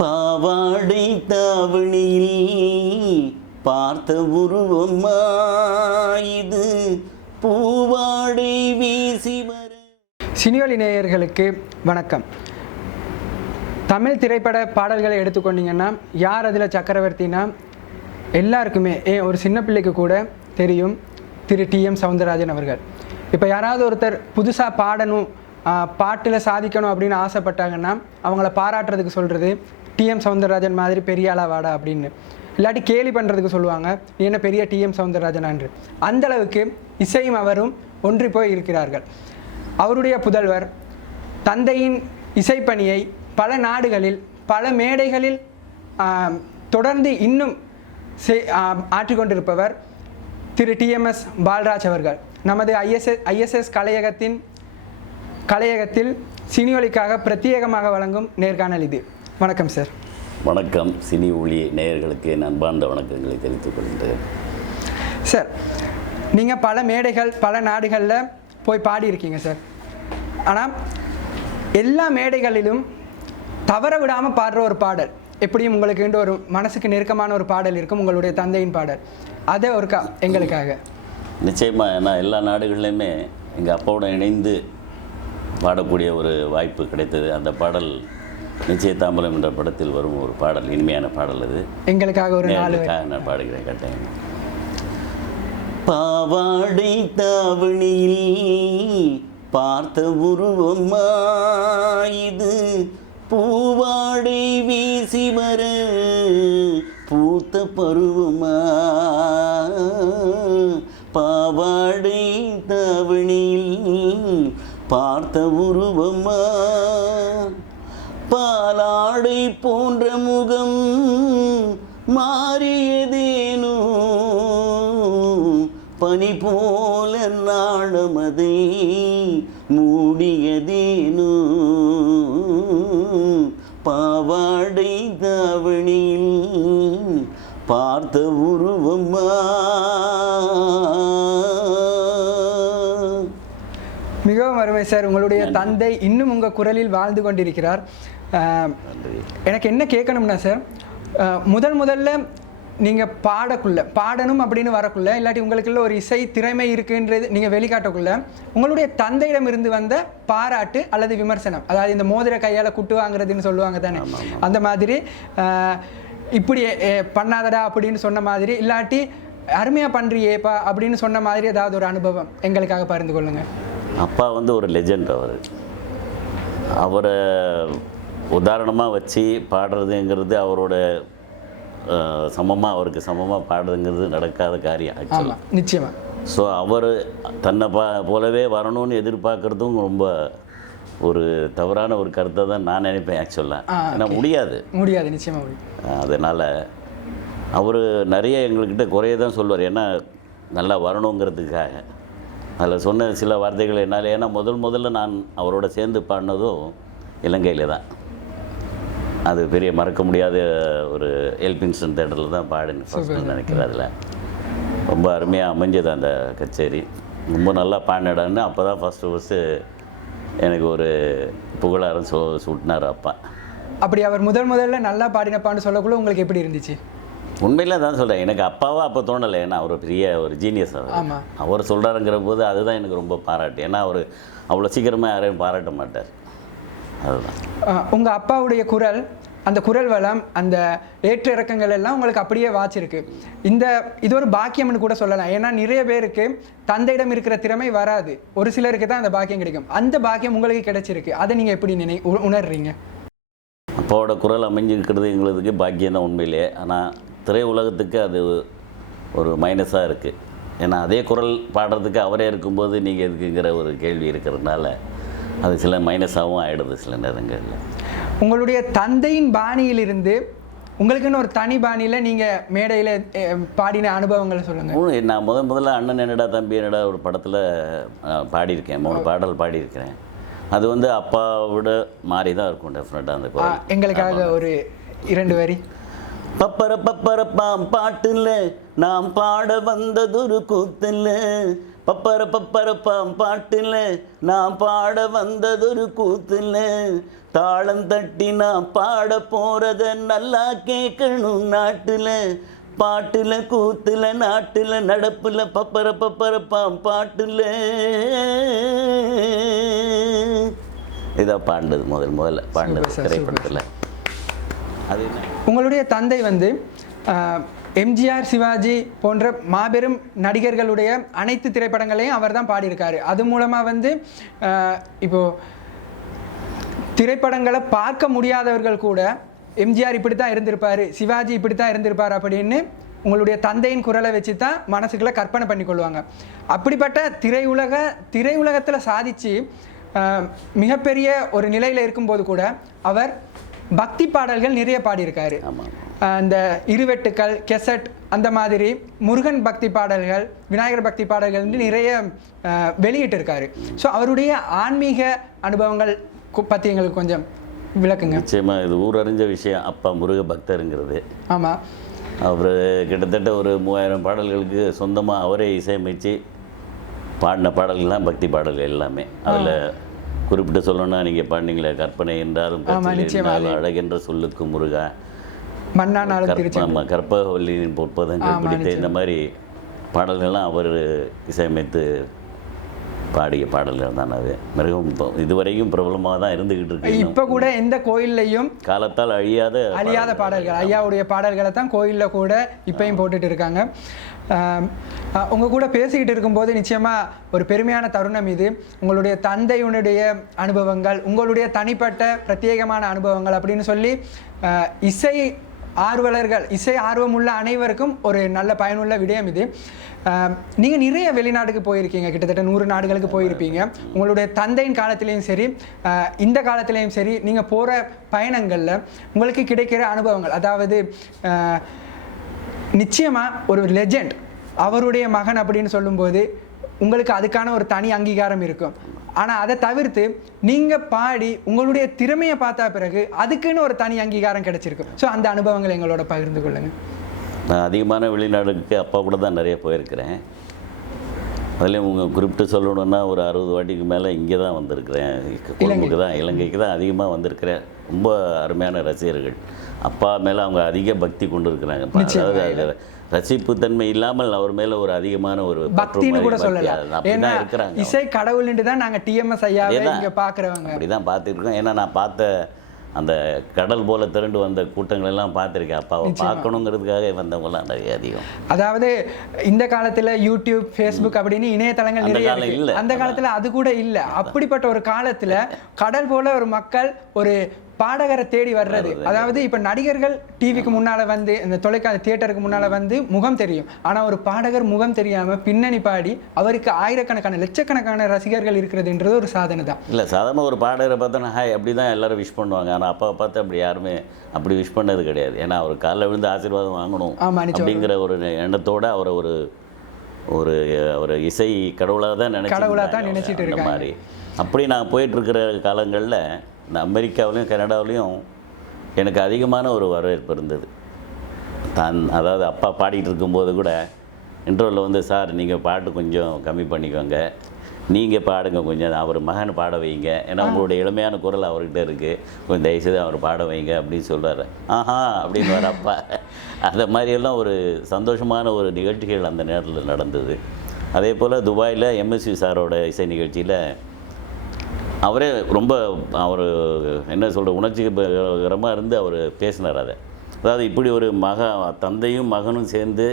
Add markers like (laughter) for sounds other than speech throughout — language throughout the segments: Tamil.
பாவாடை தாவணியில் பார்த்த உருவமா இது பூவாடை வீசி வர சினியொலி நேயர்களுக்கு வணக்கம். தமிழ் திரைப்பட பாடல்களை எடுத்துக்கொண்டீங்கன்னா யார் அதில் சக்கரவர்த்தினா எல்லாருக்குமே ஏன் ஒரு சின்ன பிள்ளைக்கு கூட தெரியும் திரு டி எம் சவுந்தரராஜன் அவர்கள். இப்போ யாராவது ஒருத்தர் புதுசாக பாடணும் பாட்டில் சாதிக்கணும் அப்படின்னு ஆசைப்பட்டாங்கன்னா அவங்கள பாராட்டுறதுக்கு சொல்கிறது டிஎம் சவுந்தரராஜன் மாதிரி பெரிய ஆளா வாடா அப்படின்னு. இல்லாட்டி கேலி பண்ணுறதுக்கு சொல்லுவாங்க நீ என்ன பெரிய டிஎம் சவுந்தரராஜனான்று அந்த அளவுக்கு இசையும் அவரும் ஒன்றி போய் இருக்கிறார்கள். அவருடைய புதல்வர் தந்தையின் இசைப்பணியை பல நாடுகளில் பல மேடைகளில் தொடர்ந்து இன்னும் செய்- ஆற்றிக்கொண்டிருப்பவர் திரு டிஎம்எஸ் பால்ராஜ் அவர்கள். நமது ஐஎஸ்எஸ் ஐஎஸ்எஸ் கலையகத்தின் கலையகத்தில் சினியொலிக்காக பிரத்யேகமாக வழங்கும் நேர்காணல் இது. வணக்கம் சார். வணக்கம். சினி ஒளி நேயர்களுக்கு என் அன்பார்ந்த வணக்கங்களை தெரிவித்துக் கொள்கிறேன் சார் நீங்கள் பல மேடைகள் பல நாடுகளில் போய் பாடியிருக்கீங்க சார். ஆனால் எல்லா மேடைகளிலும் தவற விடாமல் பாடுற ஒரு பாடல் எப்படியும் உங்களுக்கு ஒரு மனசுக்கு நெருக்கமான ஒரு பாடல் இருக்கும் உங்களுடைய தந்தையின் பாடல். அதை ஒரு கா எங்களுக்காக. நிச்சயமாக நான் எல்லா நாடுகள்லையுமே எங்கள் அப்பாவோட இணைந்து பாடக்கூடிய ஒரு வாய்ப்பு கிடைத்தது. அந்த பாடல் நிச்சயதாம்பரம் என்ற படத்தில் வரும் ஒரு பாடல் இனிமையான பாடல் அது எங்களுக்காக ஒரு. நேயர்களுக்காக நான் பாடுகிறேன் கட்டாயம் பாவாடை தாவணியில் பார்த்த உருவமா இது? பூவாடை வீசி வர பூத்த பருவமா? பாவாடை தாவணியில் பார்த்த உருவமா? போன்ற முகம் மாறியதேனோ? பனி போல நாணமதை மூடியதேனோ? பாவாடை தாவணியில் பார்த்த உருவமா மிகவும் அருமை சார். உங்களுடைய தந்தை இன்னும் உங்கள் குரலில் வாழ்ந்து கொண்டிருக்கிறார். எனக்கு என்ன கேட்கணும்னா சார் முதல் முதல்ல நீங்கள் பாடக்குள்ள பாடணும் அப்படின்னு வரக்குள்ள இல்லாட்டி உங்களுக்குள்ள ஒரு இசை திறமை இருக்குன்றது நீங்கள் வெளிக்காட்டக்குள்ள உங்களுடைய தந்தையிடம் இருந்து வந்த பாராட்டு அல்லது விமர்சனம் அதாவது இந்த மோதிர கையால் குட்டு வாங்குறதுன்னு சொல்லுவாங்க தானே அந்த மாதிரி இப்படி பண்ணாதடா அப்படின்னு சொன்ன மாதிரி இல்லாட்டி அருமையாக பண்ணுறியேப்பா அப்படின்னு சொன்ன மாதிரி ஏதாவது ஒரு அனுபவம் எங்களுக்காக பகிர்ந்து கொள்ளுங்கள் அப்பா வந்து ஒரு லெஜெண்ட் அவர். அவரை உதாரணமாக வச்சு பாடுறதுங்கிறது அவரோட சமமாக அவருக்கு சமமாக பாடுறதுங்கிறது நடக்காத காரியம் ஆக்சுவலாக ஆமாம் நிச்சயமா. ஸோ அவர் தன்னை பா போலவே வரணும்னு எதிர்பார்க்குறதும் ரொம்ப ஒரு தவறான ஒரு கருத்தை தான் நான் நினைப்பேன் ஆக்சுவலாக ஏன்னா முடியாது. முடியாது நிச்சயமா முடியும் அதனால் அவர் நிறைய எங்கள்கிட்ட குறைய தான் சொல்லுவார். ஏன்னா நல்லா வரணுங்கிறதுக்காக. அதில் சொன்ன சில வார்த்தைகள் என்னால் ஏன்னா முதல் முதல்ல நான் அவரோட சேர்ந்து பாடினதும் இலங்கையில் தான். அது பெரிய மறக்க முடியாத ஒரு எல்பின்ஸ்டன் தேட்டரில் தான் பாடினேன் ஃபஸ்ட்டு நினைக்கிறேன் அதில். ரொம்ப அருமையாக அமைஞ்சது அந்த கச்சேரி. ரொம்ப நல்லா பாடினடான்னு அப்போ தான் ஃபஸ்ட்டு ஃபஸ்ட்டு எனக்கு ஒரு புகழாரம் சூ சூட்டினார் அப்பா. அப்படி அவர் முதல் முதல்ல நல்லா பாடினப்பான்னு சொல்லக்குள்ள உங்களுக்கு எப்படி இருந்துச்சு? உண்மையில தான் சொல்கிறேன் எனக்கு அப்பாவா அப்போ தோணலை. ஏன்னா அவர் பெரிய ஒரு ஜீனியஸ் அவர். அவர் சொல்கிறாருங்கிற போது அதுதான் எனக்கு ரொம்ப பாராட்டு. ஏன்னா அவர் அவ்வளோ சீக்கிரமாக யாரையும் பாராட்ட மாட்டார். அதுதான் அஹ், உங்க அப்பாவுடைய குரல் அந்த குரல் வளம் அந்த ஏற்ற இறக்கங்கள் எல்லாம் உங்களுக்கு அப்படியே வாச்சிருக்கு இந்த இது ஒரு பாக்கியம்னு கூட சொல்லலாம். ஏன்னா நிறைய பேருக்கு தந்தையிடம் இருக்கிற திறமை வராது. ஒரு சிலருக்கு தான் அந்த பாக்கியம் கிடைக்கும். அந்த பாக்கியம் உங்களுக்கு கிடைச்சிருக்கு. அதை நீங்க எப்படி நினை உ- உணர்றீங்க? அப்பாவோட குரல் அமைஞ்சிருக்கிறது எங்களுக்கு பாக்கியம் தான் உண்மையிலே ஆனால் திரை உலகத்துக்கு அது ஒரு மைனஸாக இருக்குது ஏன்னா அதே குரல் பாடுறதுக்கு அவரே இருக்கும்போது நீங்கள் எதுக்குங்கிற ஒரு கேள்வி இருக்கிறதுனால அது சில மைனஸாகவும் ஆகிடுது சில நேரங்களில். உங்களுடைய தந்தையின் பாணியிலிருந்து உங்களுக்குன்னு ஒரு தனி பாணியில நீங்க மேடையில பாடின அனுபவங்களை சொல்லுங்க. மூணு நான் முதல் முதல்ல அண்ணன் என்னடா தம்பி என்னடா ஒரு படத்தில் பாடியிருக்கேன். மூணு பாடல் பாடியிருக்கிறேன். அது வந்து அப்பாவோட மாறி தான் இருக்கும் டெஃபினட்டாக அந்த எங்களுக்காக ஒரு இரண்டு வரி. பப்பர பப்பர பாம் பாட்டுல நாம் பாட வந்ததொரு கூத்துல பப்பர பப்பர பாம் பாட்டுல நான் பாட வந்ததொரு கூத்துல தாளம் தட்டி நான் பாட போறத நல்லா கேட்கணும் நாட்டுல. பாட்டுல கூத்துல நாட்டுல நடப்புல பப்பர பப்பர பாம் பாட்டுல. இதை பாண்டது முதல் முதல்ல பாண்டது திரைப்படத்தில். அது உங்களுடைய தந்தை வந்து எம்ஜிஆர் சிவாஜி போன்ற மாபெரும் நடிகர்களுடைய அனைத்து திரைப்படங்களையும் அவர் தான் பாடியிருக்காரு. அது மூலமாக வந்து இப்போது திரைப்படங்களை பார்க்க முடியாதவர்கள் கூட எம்ஜிஆர் இப்படி தான் இருந்திருப்பார் சிவாஜி இப்படி தான் இருந்திருப்பார் அப்படின்னு உங்களுடைய தந்தையின் குரலை வச்சு தான் மனசுக்குள்ள கற்பனை பண்ணிக்கொள்வாங்க அப்படிப்பட்ட திரையுலக திரையுலகத்தில் சாதிச்சு மிகப்பெரிய ஒரு நிலையில் இருக்கும்போது கூட அவர் பக்தி பாடல்கள் நிறைய பாடியிருக்காரு. ஆமாம். இந்த இருவெட்டுக்கள் கெசட் அந்த மாதிரி முருகன் பக்தி பாடல்கள் விநாயகர் பக்தி பாடல்கள் வந்து நிறைய வெளியிட்டிருக்காரு. ஸோ அவருடைய ஆன்மீக அனுபவங்கள் பத்தி எங்களுக்கு கொஞ்சம் விளக்குங்க. நிச்சயமாக இது ஊரறிஞ்ச விஷயம். அப்பா முருக பக்தருங்கிறது. ஆமாம் அவர் கிட்டத்தட்ட ஒரு மூவாயிரம் பாடல்களுக்கு சொந்தமாக அவரே இசையமைச்சு பாடின பாடல்கள் தான் பக்தி பாடல்கள் எல்லாமே. அதில் குறிப்பிட்டு சொல்லணும்னா நீங்கள் பாடினீங்களே கற்பனை என்றாலும் அழகென்ற சொல்லுக்கு முருகா. கற்ப திருச்சி. கற்பகவல்லியின் பொற்பதங்கள் பிடித்த இந்த மாதிரி பாடல்கள்லாம் அவர் இசையமைத்து பாடிய பாடல்கள் தான் அது. மிகவும் இப்போ இதுவரைக்கும் பிரபலமாக தான் இருந்துக்கிட்டு இருக்கு. இப்போ கூட எந்த கோயில்லையும் காலத்தால் அழியாத அழியாத பாடல்கள். ஐயாவுடைய பாடல்களை தான் கோயிலில் கூட இப்பயும் போட்டுட்டு இருக்காங்க. ஆம், அஹ் உங்க கூட பேசிக்கிட்டு இருக்கும்போது நிச்சயமா ஒரு பெருமையான தருணம் இது. உங்களுடைய தந்தையுடைய அனுபவங்கள் உங்களுடைய தனிப்பட்ட பிரத்யேகமான அனுபவங்கள் அப்படின்னு சொல்லி இசை ஆர்வலர்கள் இசை ஆர்வமுள்ள அனைவருக்கும் ஒரு நல்ல பயனுள்ள விடயம் இது. நீங்கள் நிறைய வெளிநாட்டுக்கு போயிருக்கீங்க கிட்டத்தட்ட நூறு நாடுகளுக்கு போயிருப்பீங்க. உங்களுடைய தந்தையின் காலத்திலையும் சரி இந்த காலத்திலையும் சரி நீங்கள் போகிற பயணங்களில் உங்களுக்கு கிடைக்கிற அனுபவங்கள் அதாவது நிச்சயமாக ஒரு லெஜெண்ட் அவருடைய மகன் அப்படின்னு சொல்லும்போது உங்களுக்கு அதுக்கான ஒரு தனி அங்கீகாரம் இருக்கும். ஆனா அதை தவிர்த்து நீங்க பாடி உங்களுடைய திறமையை பார்த்த பிறகு அதுக்குன்னு ஒரு தனி அங்கீகாரம் கிடைச்சிருக்கும். ஸோ அந்த அனுபவங்களை எங்களோட பகிர்ந்து கொள்ளுங்க. நான் அதிகமான வெளிநாடுக்கு அப்பா கூட தான் நிறைய போயிருக்கிறேன். அதுலேயும் உங்கள் குறிப்பிட்டு சொல்லணுன்னா ஒரு அறுபது வாட்டிக்கு மேலே இங்கே தான் வந்திருக்கிறேன். கொழும்புக்கு தான் இலங்கைக்கு தான் அதிகமாக வந்திருக்கிறேன். ரொம்ப அருமையான ரசிகர்கள். அப்பா மேலே அவங்க அதிக பக்தி கொண்டு இருக்கிறாங்க அதாவது ரசிப்பு தன்மை இல்லாமல் அவர் மேலே ஒரு அதிகமான ஒரு பக்தின்னு கூட சொல்லலாம் ஏன்னா இசை கடவுள்ன்ட்டு தான் நாங்க டிஎம்எஸ் ஐயாவை அதேதான். இங்க பாக்குறவங்க அப்படி தான் பார்த்துருக்கோம் ஏன்னா நான் பார்த்த அந்த கடல் போல திரண்டு வந்த கூட்டங்கள் எல்லாம் பார்த்துருக்கேன். அப்பாவை பார்க்கணுங்கிறதுக்காக வந்தவங்கலாம் நிறைய அதிகம். அதாவது இந்த காலத்துல யூடியூப் ஃபேஸ்புக் அப்படின்னு இணையதளங்கள் நிறைய. இல்ல. அந்த காலத்துல அது கூட இல்ல. அப்படிப்பட்ட ஒரு காலத்துல (laughs) கடல் போல ஒரு மக்கள் ஒரு பாடகரை தேடி வர்றது. அதாவது இப்ப நடிகர்கள் டிவிக்கு முன்னால வந்து இந்த தொலைக்காட்சி தியேட்டருக்கு முன்னால வந்து முகம் தெரியும். ஆனா ஒரு பாடகர் முகம் தெரியாம பின்னணி பாடி அவருக்கு ஆயிரக்கணக்கான லட்சக்கணக்கான ரசிகர்கள் இருக்கிறதுன்றது ஒரு சாதனை தான். இல்லை சாதாரண ஒரு பாடகரை பார்த்தோன்னா ஹாய் அப்படி தான் எல்லாரும் விஷ் பண்ணுவாங்க. ஆனால் அப்பாவை பார்த்து அப்படி யாருமே அப்படி விஷ் பண்ணது கிடையாது. ஏன்னா அவர் காலைல விழுந்து ஆசீர்வாதம் வாங்கணும். அப்படிங்கிற ஒரு எண்ணத்தோட அவரை ஒரு ஒரு ஒரு இசை கடவுளாக தான் நினைச்சு கடவுளா தான் நினைச்சிட்டு இருக்காங்க. மாதிரி. அப்படி நான் போயிட்டு இருக்கிற காலங்களில் இந்த அமெரிக்காவிலையும் கனடாவிலையும் எனக்கு அதிகமான ஒரு வரவேற்பு இருந்தது. தான் அதாவது அப்பா பாடிட்டு இருக்கும்போது கூட இன்டர்வலில் வந்து சார் நீங்கள் பாட்டு கொஞ்சம் கம்மி பண்ணிக்கோங்க. நீங்கள் பாடுங்க கொஞ்சம். அவர் மகன் பாட வைங்க. ஏன்னா உங்களுடைய இளமையான குரல் அவர்கிட்ட இருக்குது கொஞ்சம் தயவுசெய்து அவர் பாட வைங்க அப்படின்னு சொல்றாரு. ஆஹா அப்படின்னு வர அப்பா அந்த மாதிரியெல்லாம் ஒரு சந்தோஷமான ஒரு நிகழ்ச்சிகள் அந்த நேரத்தில் நடந்தது. அதே போல் துபாயில் எம்எஸ்வி சாரோட இசை நிகழ்ச்சியில் அவரே ரொம்ப அவர் என்ன சொல்கிற உணர்ச்சிகரமாக இருந்து அவர் பேசினார் அதை. அதாவது இப்படி ஒரு மக தந்தையும் மகனும் சேர்ந்து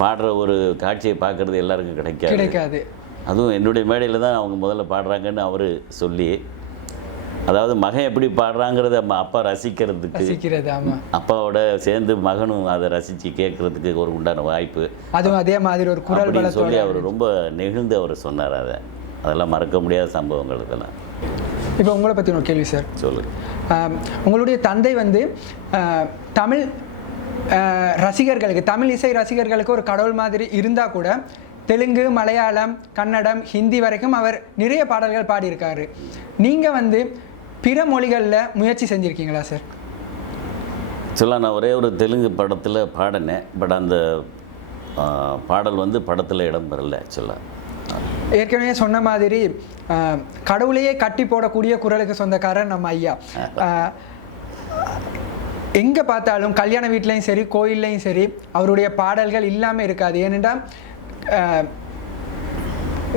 பாடுற ஒரு காட்சியை பார்க்குறது எல்லாருக்கும் கிடைக்காது. கிடைக்காது. அதுவும் என்னுடைய மேடையில் தான் அவங்க முதல்ல பாடுறாங்கன்னு அவர் சொல்லி அதாவது மகன் எப்படி பாடுறாங்கிறத அப்பா ரசிக்கிறதுக்கு ரசிக்கிறது அப்பாவோட சேர்ந்து மகனும் அதை ரசித்து கேட்குறதுக்கு ஒரு உண்டான வாய்ப்பு. அதுவும் அதே மாதிரி ஒரு குரல் சொல்லி அவர் ரொம்ப நெகிழ்ந்து அவர் சொன்னார் அதை. அதெல்லாம் மறக்க முடியாத சம்பவங்கள் இதெல்லாம். இப்போ உங்களை பத்தி ஒரு கேள்வி சார். சொல்லு உங்களுடைய தந்தை வந்து தமிழ் ரசிகர்களுக்கு தமிழ் இசை ரசிகர்களுக்கு ஒரு கடவுள் மாதிரி இருந்தால் கூட தெலுங்கு மலையாளம் கன்னடம் ஹிந்தி வரைக்கும் அவர் நிறைய பாடல்கள் பாடியிருக்காரு. நீங்கள் வந்து பிற மொழிகளில் முயற்சி செஞ்சுருக்கீங்களா சார் சொல்ல நான் ஒரே ஒரு தெலுங்கு படத்தில் பாடினேன். பட் அந்த பாடல் வந்து படத்தில் இடம் பெறல ஆக்சுவலாக ஏற்கனவே சொன்ன மாதிரி கடவுளையே கட்டி போடக்கூடிய குரலுக்கு சொந்தக்காரர் நம்ம ஐயா. எங்கே பார்த்தாலும் கல்யாண வீட்லேயும் சரி கோயில்லையும் சரி அவருடைய பாடல்கள் இல்லாமல் இருக்காது. ஏனென்றால்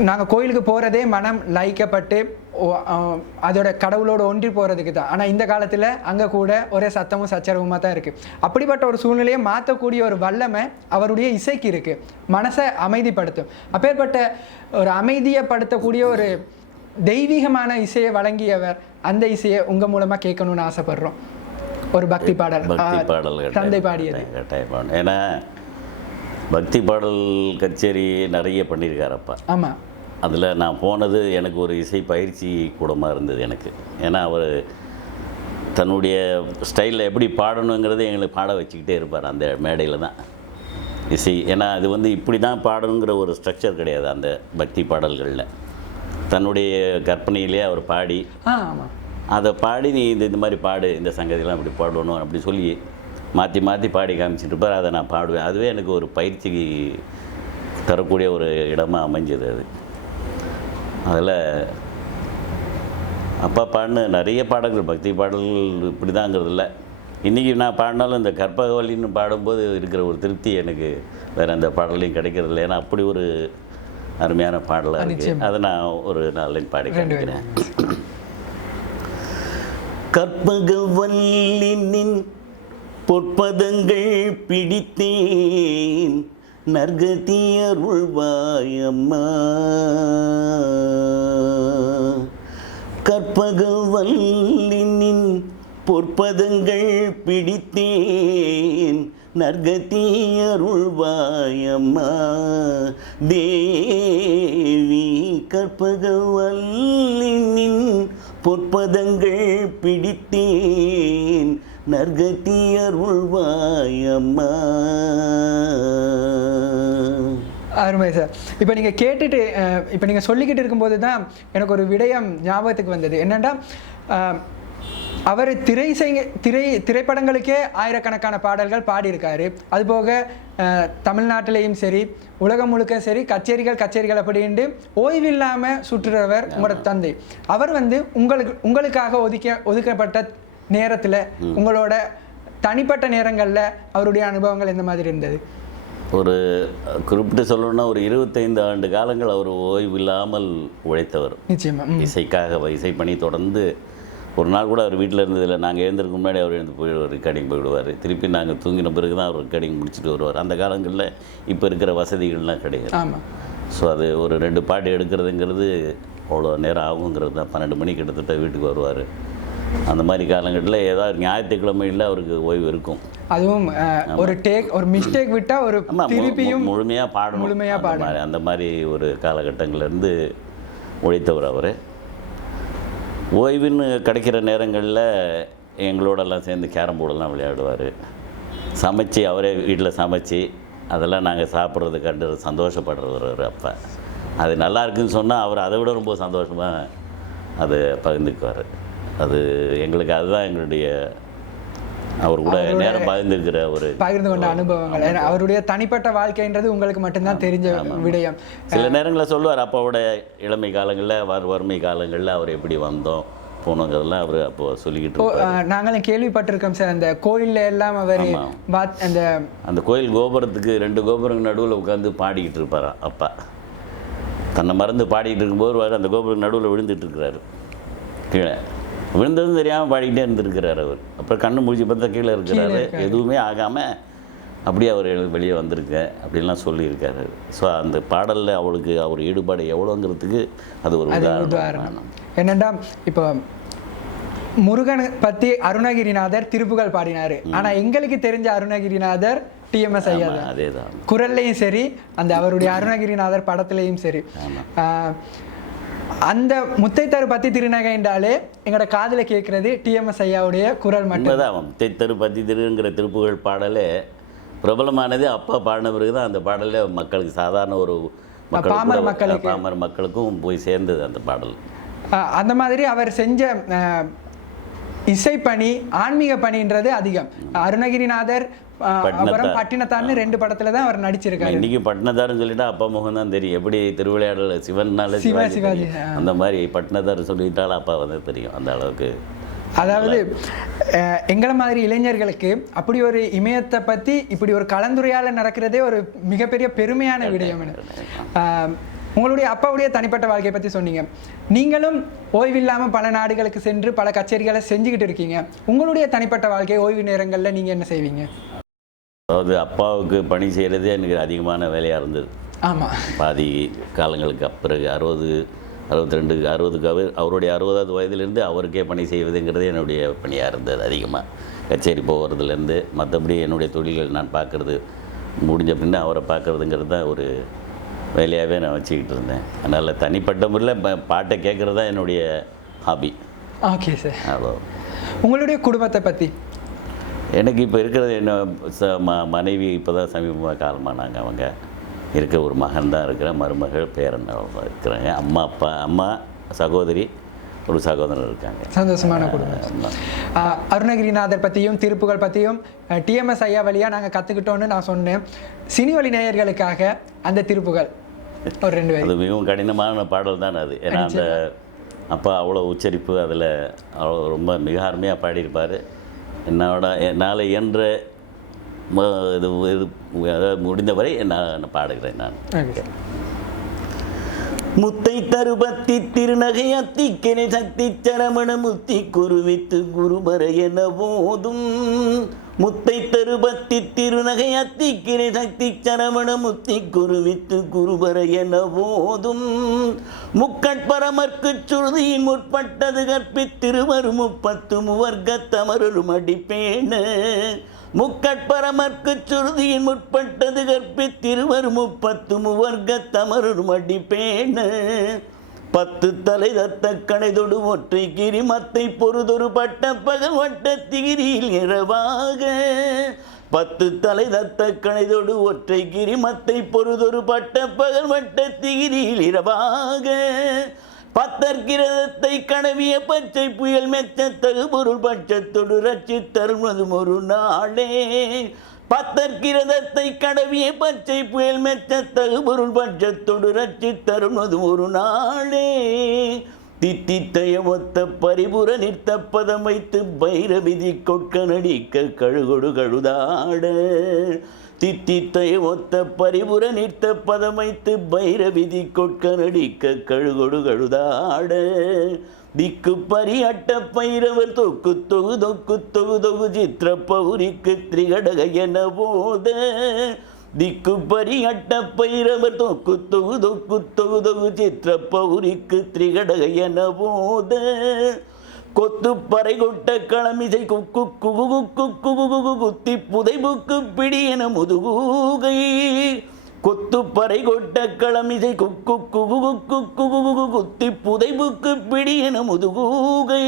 நாங்கள் கோயிலுக்கு போகிறதே மனம் லயிக்கப்பட்டு அதோட கடவுளோட ஒன்றி போகிறதுக்கு தான். ஆனால் இந்த காலத்தில் அங்கே கூட ஒரே சத்தமும் சச்சரவுமாக தான் இருக்குது அப்படிப்பட்ட ஒரு சூழ்நிலையை மாற்றக்கூடிய ஒரு வல்லமை அவருடைய இசைக்கு இருக்குது மனசை அமைதிப்படுத்தும். அப்பேற்பட்ட ஒரு அமைதியப்படுத்தக்கூடிய ஒரு தெய்வீகமான இசையை வழங்கியவர் அந்த இசையை உங்கள் மூலமாக கேட்கணும்னு ஆசைப்படுறோம். ஒரு பக்தி பாடல். பக்தி ஆஹ் பாடல் தந்தை பாடியது. கட்டாயம் ஏன்னா பக்தி பாடல் கச்சேரி நிறைய பண்ணியிருக்காரப்பா ஆமாம் அதில் நான் போனது எனக்கு ஒரு இசை பயிற்சி கூடமாக இருந்தது எனக்கு. ஏன்னா அவர் தன்னுடைய ஸ்டைலில் எப்படி பாடணுங்கிறத எங்களுக்கு பாட வச்சுக்கிட்டே இருப்பார் அந்த மேடையில் தான். இசை ஏன்னா அது வந்து இப்படி தான் பாடணுங்கிற ஒரு ஸ்ட்ரக்சர் கிடையாது அந்த பக்தி பாடல்களில். தன்னுடைய கற்பனையிலே அவர் பாடி அதை பாடி நீ இந்த இந்த மாதிரி பாடு இந்த சங்கதியெல்லாம் இப்படி பாடணும் அப்படி சொல்லி மாற்றி மாற்றி பாடி காமிச்சிட்டு இருப்பார். அதை நான் பாடுவேன். அதுவே எனக்கு ஒரு பயிற்சிக்கு தரக்கூடிய ஒரு இடமா அமைஞ்சது அது. அதில் அப்பா பாடின நிறைய பாடல்கள் பக்தி பாடல்கள் இப்படி தாங்கிறது இல்லை. இன்றைக்கி நான் பாடினாலும் இந்த கற்பகவல்லின்னு பாடும்போது இருக்கிற ஒரு திருப்தி எனக்கு வேறு எந்த பாடலையும் கிடைக்கிறது இல்லை. ஏன்னா அப்படி ஒரு அருமையான பாடலாக இருக்குது அதை நான் ஒரு நாளில் பாடி ரெண்டு காமிக்கிறேன். கற்பகவல்லினின் பொற்பதங்கள் பிடித்தேன். நற்கதியருள்வாயம்மா கற்பகவல்லினின் பொற்பதங்கள் பிடித்தேன். நற்கதியருள்வாயம்மா தேவி கற்பகவல்லினின் பொற்பதங்கள் பிடித்தேன். நற்கதியருள்வாயம்மா அருமை சார். இப்போ நீங்கள் கேட்டுட்டு இப்போ நீங்கள் சொல்லிக்கிட்டு இருக்கும்போது தான் எனக்கு ஒரு விடயம் ஞாபகத்துக்கு வந்தது. என்னென்னா அவர் திரை திரை திரைப்படங்களுக்கே ஆயிரக்கணக்கான பாடல்கள் பாடியிருக்காரு. அதுபோக தமிழ்நாட்டிலையும் சரி உலகம் முழுக்க சரி கச்சேரிகள் கச்சேரிகள் அப்படின்ட்டு ஓய்வில்லாமல் சுற்றுறவர் உங்களோட தந்தை. அவர் வந்து உங்களுக்கு உங்களுக்காக ஒதுக்க ஒதுக்கப்பட்ட நேரத்தில் உங்களோட தனிப்பட்ட நேரங்களில் அவருடைய அனுபவங்கள் எந்த மாதிரி இருந்தது? ஒரு குறிப்பிட்டு சொல்லணும்னா ஒரு இருபத்தைந்து ஆண்டு காலங்கள் அவர் ஓய்வு இல்லாமல் உழைத்தவர். இசைக்காக இசை பணி தொடர்ந்து ஒரு நாள் கூட அவர் வீட்டில் இருந்ததில்லை. நாங்கள் எழுந்திருக்கு முன்னாடி அவர் எழுந்து போயிடுவார் ரெக்கார்டிங் போயிடுவார். திருப்பி நாங்கள் தூங்கின பிறகு தான் அவர் ரெக்கார்டிங் முடிச்சுட்டு வருவார். அந்த காலங்களில் இப்போ இருக்கிற வசதிகள்லாம் கிடையாது. ஸோ அது ஒரு ரெண்டு பாட்டு எடுக்கிறதுங்கிறது அவ்வளோ நேரம் ஆகுங்கிறது தான். பன்னெண்டு மணிக்கு கிட்டத்தட்ட வீட்டுக்கு வருவார். அந்த மாதிரி காலங்களில் ஏதாவது ஞாயிற்றுக்கிழமையில் அவருக்கு ஓய்வு இருக்கும். அதுவும் ஒரு டேக் ஒரு மிஸ்டேக் விட்டா ஒரு திருப்பியும் முழுமையாக பாடணும். முழுமையா அந்த மாதிரி அந்த மாதிரி ஒரு காலகட்டங்கள்லேருந்து உழைத்தவர் அவர். ஓய்வுன்னு கிடைக்கிற நேரங்களில் எங்களோடெல்லாம் சேர்ந்து கேரம் போர்டெல்லாம் விளையாடுவார். சமைச்சு அவரே வீட்டில் சமைச்சு அதெல்லாம் நாங்கள் சாப்பிட்றது கண்டு சந்தோஷப்படுறவர் அப்போ. அது நல்லா இருக்குன்னு சொன்னால் அவர் அதை விட ரொம்ப சந்தோஷமாக அது பகிர்ந்துக்குவார். அது எங்களுக்கு அதுதான் எங்களுடைய அவர் கூட நேரம் பகிர்ந்துருக்கிற ஒரு பகிர்ந்து கொண்ட அனுபவங்கள். அவருடைய தனிப்பட்ட வாழ்க்கைன்றது உங்களுக்கு மட்டும்தான் தெரிஞ்ச விடயம். சில நேரங்களில் சொல்லுவார் அப்பாவோட இளமை காலங்களில் வர் வறுமை காலங்களில் அவர் எப்படி வந்தோம் போனோங்கிறதெல்லாம் அவர் அப்போ சொல்லிக்கிட்டு நாங்களும் கேள்விப்பட்டிருக்கோம் சார் அந்த கோயில்ல எல்லாம் அவர் அந்த அந்த கோயில் கோபுரத்துக்கு ரெண்டு கோபுரங்க நடுவில் உட்காந்து பாடிக்கிட்டு இருப்பார் அப்பா. தன்னை மறந்து பாடிக்கிட்டு இருக்கும்போது அந்த கோபுரம் நடுவில் விழுந்துட்டு இருக்கிறாரு. கீழே. விழுந்ததும் தெரியாமல் பாடிக்கிட்டே இருந்திருக்கிறார் அவர். அப்புறம் கண்ணு முடிச்சு பார்த்தா கீழே இருக்கிறாரு. எதுவுமே ஆகாமல் அப்படியே அவர் வெளியே வந்திருக்க அப்படின்லாம் சொல்லியிருக்காரு. ஸோ அந்த பாடலில் அவளுக்கு அவர் ஈடுபாடு எவ்வளோங்கிறதுக்கு அது ஒரு உதாரணம். என்னண்டா இப்போ முருகனை பத்தி அருணகிரிநாதர் திருப்புகள் பாடினாரு. ஆனா எங்களுக்கு தெரிஞ்ச அருணகிரிநாதர் டிஎம்எஸ் ஐயா அதே தான் குரல்லையும் சரி அந்த அவருடைய அருணகிரிநாதர் படத்துலையும் சரி. அந்த முத்தைத்தரு பத்தி திருநகைன்றாலே எங்களோட காதுல கேட்கறது டிஎம்எஸ் ஐயாவுடைய குரல் மட்டும் உண்மைதான் அவன் தெரு பத்தி தெருங்கிற திருப்புகழ் பாடலே பிரபலமானது அப்பா பாடின பிறகு தான் அந்த பாடலே மக்களுக்கு சாதாரண ஒரு பாமர மக்களுக்கு. பாமர மக்களுக்கும் போய் சேர்ந்தது அந்த பாடல் அந்த மாதிரி அவர் செஞ்ச இசைப்பணி ஆன்மீக பணின்றது அதிகம் அருணகிரிநாதர். அப்புறம் பட்டினத்தார்னு ரெண்டு படத்துல தான் அவர் நடிச்சிருக்காரு. இன்னைக்கு பட்டினத்தார்னு சொல்லிட்டா அப்பா முகம் தான் தெரியும். எப்படி திருவிளையாடல் சிவன்னால சிவா, சிவாஜி. அந்த மாதிரி பட்டினத்தார் சொல்லிட்டாலும் அப்பா வந்து தெரியும் அந்த அளவுக்கு. அதாவது எங்களை மாதிரி இளைஞர்களுக்கு அப்படி ஒரு இமயத்தை பத்தி இப்படி ஒரு கலந்துரையாடல் நடக்கிறதே ஒரு மிகப்பெரிய பெருமையான விடயம் உங்களுடைய அப்பாவுடைய தனிப்பட்ட வாழ்க்கையை பத்தி சொன்னீங்க. நீங்களும் ஓய்வில்லாம பல நாடுகளுக்கு சென்று பல கச்சேரிகளை செஞ்சுக்கிட்டு இருக்கீங்க. உங்களுடைய தனிப்பட்ட வாழ்க்கை ஓய்வு நேரங்கள்ல நீங்க என்ன செய்வீங்க? அதாவது அப்பாவுக்கு பணி செய்கிறதே எனக்கு அதிகமான வேலையாக இருந்தது. ஆமா. பாதி காலங்களுக்கு பிறகு அறுபது அறுபத்தி ரெண்டு அறுபதுக்கு அவர் அவருடைய அறுபதாவது வயதிலிருந்து அவருக்கே பணி செய்வதுங்கிறது என்னுடைய பணியாக இருந்தது அதிகமாக கச்சேரி போகிறதுலேருந்து மற்றபடி என்னுடைய தொழில்கள் நான் பார்க்குறது முடிஞ்ச பின்ன அவரை பார்க்குறதுங்கிறது தான் ஒரு வேலையாகவே நான் வச்சுக்கிட்டு இருந்தேன். அதனால் தனிப்பட்ட முறையில் பாட்டை கேட்குறது தான் என்னுடைய ஹாபி ஓகே சார் அவ்வளோ உங்களுடைய குடும்பத்தை பத்தி எனக்கு இப்போ இருக்கிறது என்ன ச ம மனைவி இப்போ தான் சமீபமாக காலமானாங்க அவங்க. இருக்க ஒரு மகன் தான் இருக்கிறேன் மருமகள் பேரன் இருக்கிறாங்க. அம்மா அப்பா அம்மா சகோதரி ஒரு சகோதரர் இருக்காங்க. சந்தோஷமான குடும்பம். அருணகிரிநாதர் பற்றியும் திருப்புகள் பற்றியும் டிஎம்எஸ் ஐயா வழியாக நாங்கள் கற்றுக்கிட்டோன்னு நான் சொன்னேன். சினிவழி நேயர்களுக்காக அந்த திருப்புகள் ஒரு ரெண்டு அது மிகவும் கடினமான பாடல் தான் அது. ஏன்னா அந்த அப்பா அவ்வளோ உச்சரிப்பு அதில் அவ்வளோ ரொம்ப மிக அருமையாக பாடியிருப்பார். என்னோட என்னால் இயன்ற இது அதாவது முடிந்தவரை நான் நான் பாடுகிறேன் நான். முத்தை தருபத்தி திருநகை அத்திக்கினை சக்தி சரமண முத்தி குருவித்து குருபர என போதும். முத்தை தருபத்தி திருநகை அத்திக்கிரை சக்தி சரமண முத்தி குருவித்து குருவர என போதும் முக்கட்பரமற்கு சுருதியின் முற்பட்டது கற்பித்திருவரு முப்பத்து முவர்க்கத்தமருளும் அடிப்பேனு. முக்கட்பரமற்கு சுருதியின் முற்பட்டது கற்பித்திருவர் முப்பத்து முவர்க்கத்தமருளும் அடிப்பேனு. பத்து தலை தத்த கணைதொடு ஒற்றை கிரிமத்தை பொறுதொரு பட்ட பகல் வட்ட திகிரியில் இரவாக பத்து தலை தத்த கணைதொடு ஒற்றை கிரிமத்தை பொறுதொரு பட்ட பகல் வட்ட திகிரியில் இரவாக பத்தற்கிரதத்தை கனவிய பச்சை புயல் மெச்சத்தகு பொருள் பட்சத்தொடு ரச்சி தருவதும் ஒரு நாளே. பத்தற்கிரதத்தை கடவிய பச்சை புயல் மெச்ச தகுபொருள் பட்சத்தொடு ரச்சி அது ஒரு நாளே. தித்தித்தய ஒத்த பரிபுர நிறுத்த பதம் வைத்து பைரவிதி கொட்க நடிக்க கழுகொடு கழுதாட. தித்தித்தய ஒத்த பரிபுர நிறுத்த பதம் வைத்து பைரவிதி கொட்க நடிக்க கழுகொடு கழுதாட. திக்கு பரியட்ட பைரவர் தொக்கு தொகு தொக்கு தொகு தொகு சித்திர பௌரிக்கு திரிகடக என போத. திக்கு பரியட்ட பைரவர் தொக்கு தொகு தொக்கு தொகு தொகு சித்திர பௌரிக்கு திரிகடக என போத. கொத்து பறை கொட்ட களமிசை குக்கு குகு குக்கு குகு குத்தி புதைபுக்கு பிடி என முதுகூகை. கொத்துப்பறை கொட்ட களமிசை குக்கு குகு குக்கு குகு குகு குத்தி புதைவுக்கு பிடி என முதுகூகை.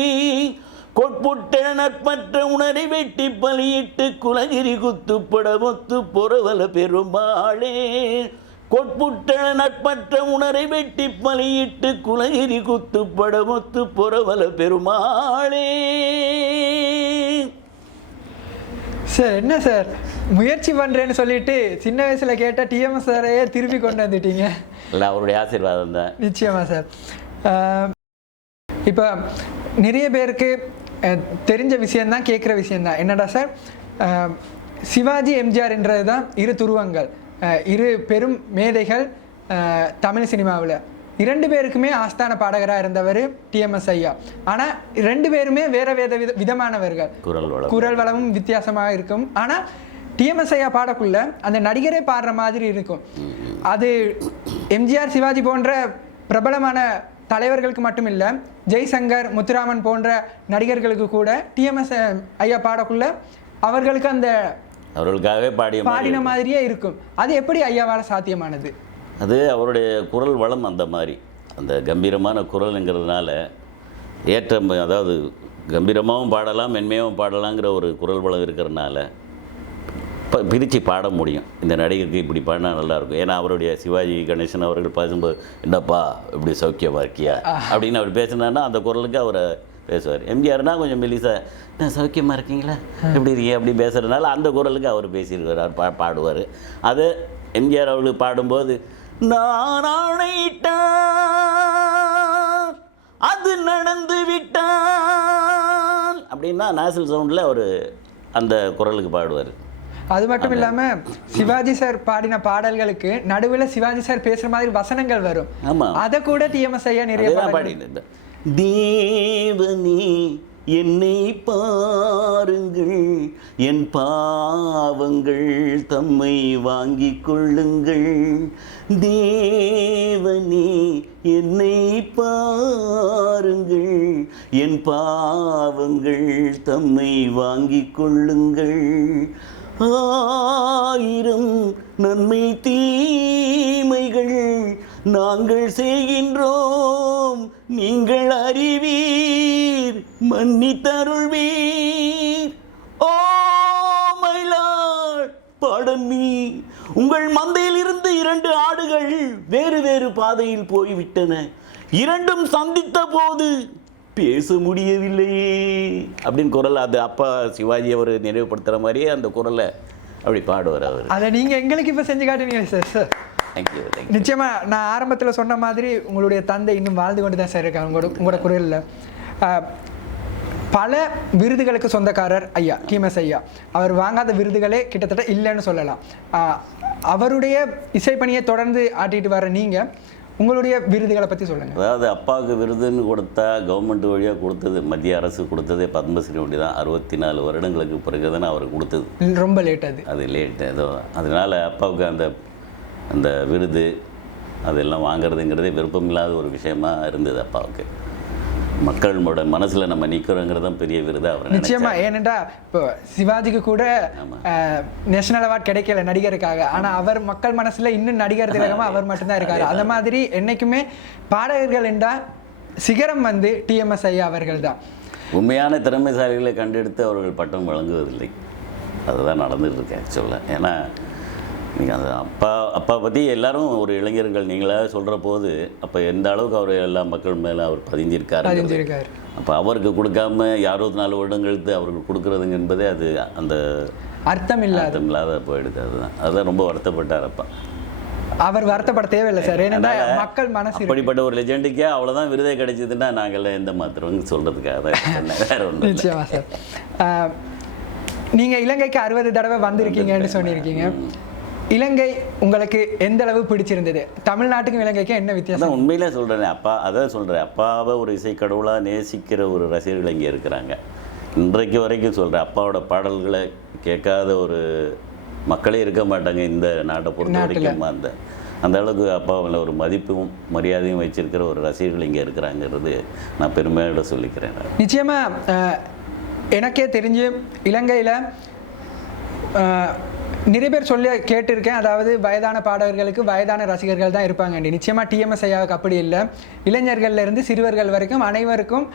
கொட்புட்ட நற்பற்ற உணரை வெட்டி பலியிட்டு குலகிரி குத்துப்பட ஒத்து பொறவல பெருமாளே. கொட்புட்ட நட்பற்ற உணரை வெட்டி பலியிட்டு குலகிரி குத்துப்பட ஒத்து பொறவல பெருமாளே. சார் என்ன சார்? முயற்சி பண்றேன்னு சொல்லிட்டு சின்ன வயசுல கேட்ட டிஎம்எஸ் சாரையே திருப்பி கொண்டு வந்துட்டீங்க. இல்லை அவருடைய ஆசீர்வாதம் தான். நிச்சயமா சார். இப்போ நிறைய பேருக்கு தெரிஞ்ச விஷயம்தான் கேட்குற விஷயம்தான் என்னடா சார்? சிவாஜி எம்ஜிஆர்ன்றது தான் இரு துருவங்கள். இரு பெரும் மேதைகள் தமிழ் சினிமாவில். இரண்டு பேருக்குமே ஆஸ்தான பாடகராக இருந்தவர் டிஎம்எஸ் ஐயா. ஆனால் ரெண்டு பேருமே வேற வேத வித விதமானவர்கள். குரல் வளம். குரல் வளமும் வித்தியாசமாக இருக்கும். ஆனால் டிஎம்எஸ் ஐயா பாடக்குள்ள அந்த நடிகரே பாடுற மாதிரி இருக்கும். அது எம்ஜிஆர் சிவாஜி போன்ற பிரபலமான தலைவர்களுக்கு மட்டும் இல்லை ஜெய்சங்கர் முத்துராமன் போன்ற நடிகர்களுக்கு கூட டிஎம்எஸ் ஐயா பாடக்குள்ள அவர்களுக்கு அந்த அவர்களுக்காகவே பாடிய பாடின மாதிரியே இருக்கும். அது எப்படி ஐயாவால் சாத்தியமானது? அது அவருடைய குரல் வளம் அந்த மாதிரி. அந்த கம்பீரமான குரலுங்கிறதுனால ஏற்ற அதாவது கம்பீரமாகவும் பாடலாம் மென்மையாகவும் பாடலாங்கிற ஒரு குரல் வளம் இருக்கிறதுனால பிரித்து பாட முடியும். இந்த நடிகருக்கு இப்படி பாடினா நல்லாயிருக்கும் ஏன்னா அவருடைய சிவாஜி கணேசன் அவர்கள் பேசும்போது என்னப்பா இப்படி சௌக்கியமாக இருக்கியா? அப்படின்னு அவர் பேசினான்னா அந்த குரலுக்கு அவரை பேசுவார். எம்ஜிஆர்னா கொஞ்சம் மெலிசா நான் சௌக்கியமாக இருக்கீங்களா? எப்படி இருக்கீங்க? அப்படி பேசுகிறதுனால அந்த குரலுக்கு அவர் பேசியிருக்கிறார் பா பாடுவார். அது எம்ஜிஆர் அவர்களுக்கு பாடும்போது நான் ஆணையிட்டான் அது நடந்து விட்டான் அப்படின்னா நாசல் சவுண்டில் அவர் அந்த குரலுக்கு பாடுவார். அது மட்டும் இல்லாம சிவாஜி சார் பாடின பாடல்களுக்கு நடுவுல சிவாஜி சார் பேசுற மாதிரி வசனங்கள் வரும். அதை கூட டிஎம்எஸ் ஐயா நிறைய இருந்தேன். தேவனே என்னை பாருங்கள். என் பாவங்கள் தம்மை வாங்கிக் கொள்ளுங்கள். தேவனே என்னை பாருங்கள். என் பாவங்கள் தம்மை வாங்கிக் கொள்ளுங்கள். ஆயிரம் நன்மை தீமைகள் நாங்கள் செய்கின்றோம். நீங்கள் அறிவீர் மன்னித்தருள்வீர். ஓ மயிலாள் பாடன் நீ உங்கள் மந்தையில் இருந்து இரண்டு ஆடுகள் வேறு வேறு பாதையில் போய்விட்டன. இரண்டும் சந்தித்த போது பேச முடியவில்லையே அப்படின்னு குரல் அது அப்பா சிவாஜி அவர் நினைவுபடுத்துகிற மாதிரியே அந்த குரலை அப்படி பாடுவார் அவர். அதை நீங்க எங்களுக்கு இப்ப செஞ்சு காட்டுனீங்க sir sir thank you thank you நிச்சயமா நான் ஆரம்பத்துல சொன்ன மாதிரி உங்களுடைய தந்தை இன்னும் வாழ்ந்து கொண்டு தான் சார் இருக்காங்க உங்களோட உங்களோட குரலில். பல விருதுகளுக்கு சொந்தக்காரர் ஐயா டிஎம்எஸ் ஐயா. அவர் வாங்காத விருதுகளே கிட்டத்தட்ட இல்லைன்னு சொல்லலாம். அவருடைய இசைப்பணியை தொடர்ந்து ஆட்டிட்டு வர நீங்க உங்களுடைய விருதுகளை பத்தி சொல்லுங்க. அதாவது அப்பாவுக்கு விருதுன்னு கொடுத்தா கவர்மெண்ட் வழியாக கொடுத்தது மத்திய அரசு கொடுத்ததே பத்மஸ்ரீ ஒண்டி தான். அறுபத்தி நாலு வருடங்களுக்கு பிறகு தானே அவர் கொடுத்தது. ரொம்ப லேட் அது. அது லேட் ஏதோ. அதனால் அப்பாவுக்கு அந்த அந்த விருது அதெல்லாம் வாங்குறதுங்கிறதே விருப்பமில்லாத ஒரு விஷயமா இருந்தது அப்பாவுக்கு. மக்களோட மனசில் நம்ம நிற்கிறோங்கிறது பெரிய விருது அவர் நிச்சயமா ஏனென்றா இப்போ சிவாஜிக்கு கூட. நேஷனல் அவார்ட் கிடைக்கல நடிகருக்காக. ஆனா அவர் மக்கள் மனசுல இன்னும் நடிகர் திலகமா அவர் மட்டும்தான் இருக்காரு. அந்த மாதிரி என்னைக்குமே பாடகர்கள் என்றா சிகரம் வந்து டிஎம்எஸ் ஐயா அவர்கள் தான். உண்மையான திறமைசாலிகளை கண்டெடுத்து அவர்கள் பட்டம் வழங்குவதில்லை. அதுதான் நடந்துட்டு இருக்கு ஆக்சுவலாக ஏன்னா நீங்கள் அந்த அப்பா அப்பா பற்றி எல்லாரும் ஒரு இளைஞர்கள் நீங்களாக சொல்கிற போது அப்போ எந்த அளவுக்கு அவர் எல்லா மக்கள் மேலே அவர் பதிஞ்சிருக்காரு பதிஞ்சிருக்காரு. அப்போ அவருக்கு கொடுக்காம அறுபத்தி நாலு வருடம் கழித்து அவருக்கு கொடுக்குறதுங்க என்பதே அது அந்த அர்த்தம் இல்லாத அர்த்தம் இல்லாத போயிடுது. அதுதான். அதுதான் ரொம்ப வருத்தப்பட்டார் அப்பா. அவர் வருத்தப்பட தேவையில்லை சார். ஏனென்றா மக்கள் மனசு. அப்படிப்பட்ட ஒரு லெஜெண்டுக்கே அவ்வளோதான் விருதே கிடைச்சதுன்னா நாங்கள்லாம் எந்த மாத்திரம்னு சொல்கிறதுக்காக வேற நிச்சயமா சார். ஆஹ், நீங்க இலங்கைக்கு அறுபது தடவை வந்திருக்கீங்கன்னு சொல்லியிருக்கீங்க இலங்கை உங்களுக்கு எந்த அளவு பிடிச்சிருந்தது? தமிழ்நாட்டுக்கும் இலங்கைக்கும் என்ன வித்தியாசம்? உண்மையிலே சொல்கிறேன் அப்பா அதான் சொல்கிறேன் அப்பாவை ஒரு இசைக்கடவுளாக நேசிக்கிற ஒரு ரசிகர்கள் இங்கே இருக்கிறாங்க. இன்றைக்கு வரைக்கும் சொல்கிறேன் அப்பாவோட பாடல்களை கேட்காத ஒரு மக்களே இருக்க மாட்டாங்க இந்த நாட்டை பொறுத்த வரைக்கும் அந்த அந்த அளவுக்கு அப்பாவில் ஒரு மதிப்பும் மரியாதையும் வச்சிருக்கிற ஒரு ரசிகர்கள் இங்கே இருக்கிறாங்கிறது நான் பெருமையோட சொல்லிக்கிறேன் நான். நிச்சயமா அஹ், எனக்கே தெரிஞ்சு இலங்கையில் நிறைய பேர் சொல்லி கேட்டிருக்கேன். அதாவது வயதான பாடகர்களுக்கு வயதான ரசிகர்கள் தான் இருப்பாங்க நிச்சயமா டிஎம்எஸ் ஐயாவுக்கு அப்படி இல்லை. இளைஞர்கள்ல இருந்து சிறுவர்கள் வரைக்கும் அனைவருக்கும்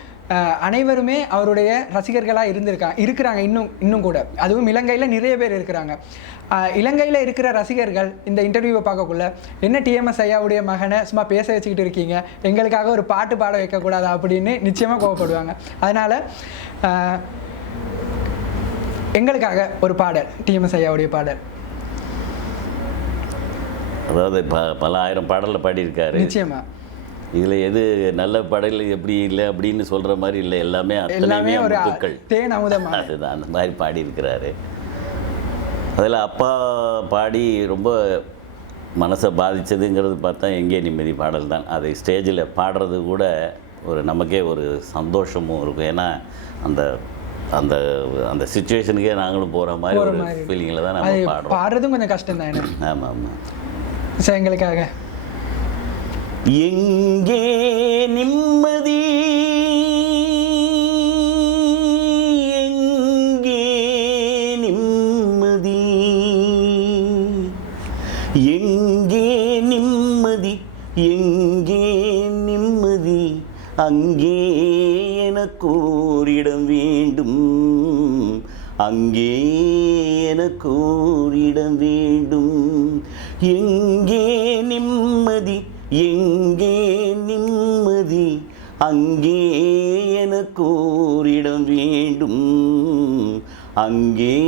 அனைவருமே அவருடைய ரசிகர்களாக இருந்திருக்காங்க இருக்கிறாங்க இன்னும் இன்னும் கூட. அதுவும் இலங்கையில் நிறைய பேர் இருக்கிறாங்க. இலங்கையில் இருக்கிற ரசிகர்கள் இந்த இன்டர்வியூவை பார்க்கக்குள்ள என்ன டிஎம்எஸ் ஐயாவுடைய மகனை சும்மா பேச வச்சுக்கிட்டு இருக்கீங்க? எங்களுக்காக ஒரு பாட்டு பாட வைக்கக்கூடாது? அப்படின்னு நிச்சயமாக கோவப்படுவாங்க. அதனால் எங்களுக்காக ஒரு பாடல் டிஎம்எஸ் ஐயாவுடைய பாடல். அதாவது ப பல ஆயிரம் பாடலில் பாடியிருக்காரு. நிச்சயமா. இதில் எது நல்ல பாடல் எப்படி இல்லை அப்படின்னு சொல்கிற மாதிரி இல்லை எல்லாமே எல்லாமே ஒரு தேன் அமுதமா அதுதான் அந்த மாதிரி பாடியிருக்கிறாரு. அதில் அப்பா பாடி ரொம்ப மனசை பாதிச்சதுங்கிறது பார்த்தா எங்கே நிம்மதி பாடல் தான். அதை ஸ்டேஜில் பாடுறது கூட ஒரு நமக்கே ஒரு சந்தோஷமும் இருக்கும். ஏன்னா அந்த அந்த அந்த சுச்சுவேஷனுக்கே நாங்களும் போகிற மாதிரி ஒரு மாதிரி. ஃபீலிங்கில் தான் நம்ம பாடுறோம். பாடுறதும் கொஞ்சம் கஷ்டம் தான் ஆமாம் ஆமாம் சார் எங்களுக்காக. எங்கே நிம்மதி? எங்கே நிம்மதி? எங்கே நிம்மதி? எங்கே நிம்மதி? அங்கே எனக்கோரிடம் வேண்டும். அங்கே எனக்கோரிடம் வேண்டும். எங்கே நிம்மதி எங்கே நிம்மதி. அங்கே எனக்கோரிடம் வேண்டும். அங்கே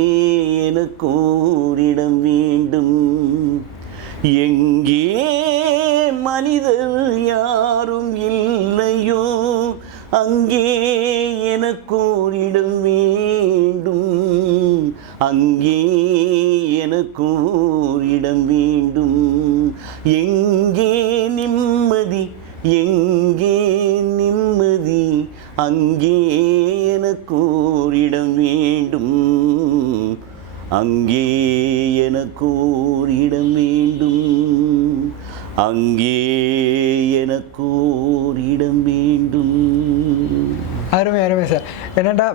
எனக்கோரிடம் வேண்டும். எங்கே மனிதர் யார்? அங்கே என ஓரிடம் வேண்டும் அங்கே என ஓரிடம் வேண்டும் எங்கே நிம்மதி எங்கே நிம்மதி அங்கே எனக்கு வேண்டும் அங்கே எனக்கு ஓரிடம் வேண்டும் அங்கே எனக்கு ஓரிடம் வேண்டும். அருமை அருமை சார் என்னடா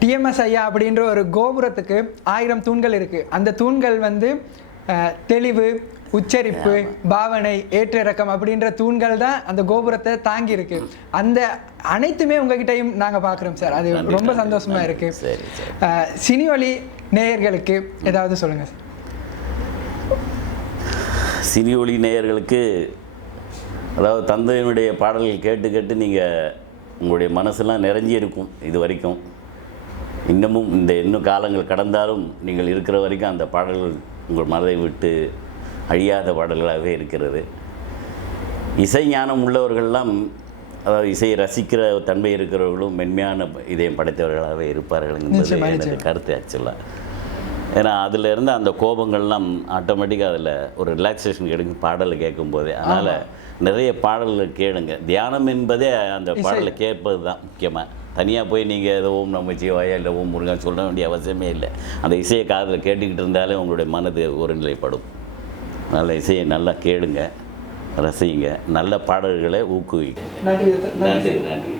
டிஎம்எஸ் ஐயா அப்படின்ற ஒரு கோபுரத்துக்கு ஆயிரம் தூண்கள் இருக்கு. அந்த தூண்கள் வந்து தெளிவு உச்சரிப்பு பாவனை ஏற்ற இறக்கம் அப்படின்ற தூண்கள் தான் அந்த கோபுரத்தை தாங்கி இருக்கு. அந்த அனைத்துமே உங்ககிட்டயும் நாங்க பார்க்குறோம் சார் அது ரொம்ப சந்தோஷமா. இருக்கு. சினிவழி நேயர்களுக்கு ஏதாவது சொல்லுங்க சார் சினி ஒளி நேயர்களுக்கு அதாவது தந்தையினுடைய பாடல்கள் கேட்டு கேட்டு நீங்கள் உங்களுடைய மனசெல்லாம் நிறைஞ்சி இருக்கும் இது வரைக்கும். இன்னமும் இந்த இன்னும் காலங்கள் கடந்தாலும் நீங்கள் இருக்கிற வரைக்கும் அந்த பாடல்கள் உங்கள் மனதை விட்டு அழியாத பாடல்களாகவே இருக்கிறது. இசை ஞானம் உள்ளவர்கள்லாம் அதாவது இசையை ரசிக்கிற தன்மை இருக்கிறவர்களும் மென்மையான இதயம் படைத்தவர்களாகவே இருப்பார்கள் என்பது எனது. கருத்து ஆக்சுவலாக ஏன்னா அதில் இருந்து அந்த கோபங்கள்லாம் ஆட்டோமேட்டிக்காக அதில் ஒரு ரிலாக்ஸேஷன் கிடைக்கும் பாடலை கேட்கும்போதே. அதனால் நிறைய பாடல்கள் கேளுங்க. தியானம் என்பதே அந்த பாடலை கேட்பது தான் முக்கியமாக தனியாக போய் நீங்கள் ஏதோ ஓம் நம்ம சிவாயா இல்லை ஓம் முருகன் சொல்ல வேண்டிய அவசியமே இல்லை. அந்த இசையை காதில் கேட்டுக்கிட்டு இருந்தாலே உங்களுடைய மனது ஒருநிலைப்படும் நல்ல இசையை நல்லா கேளுங்க ரசிங்க நல்ல பாடல்களை ஊக்குவிங்க. நன்றி. நன்றி நன்றி.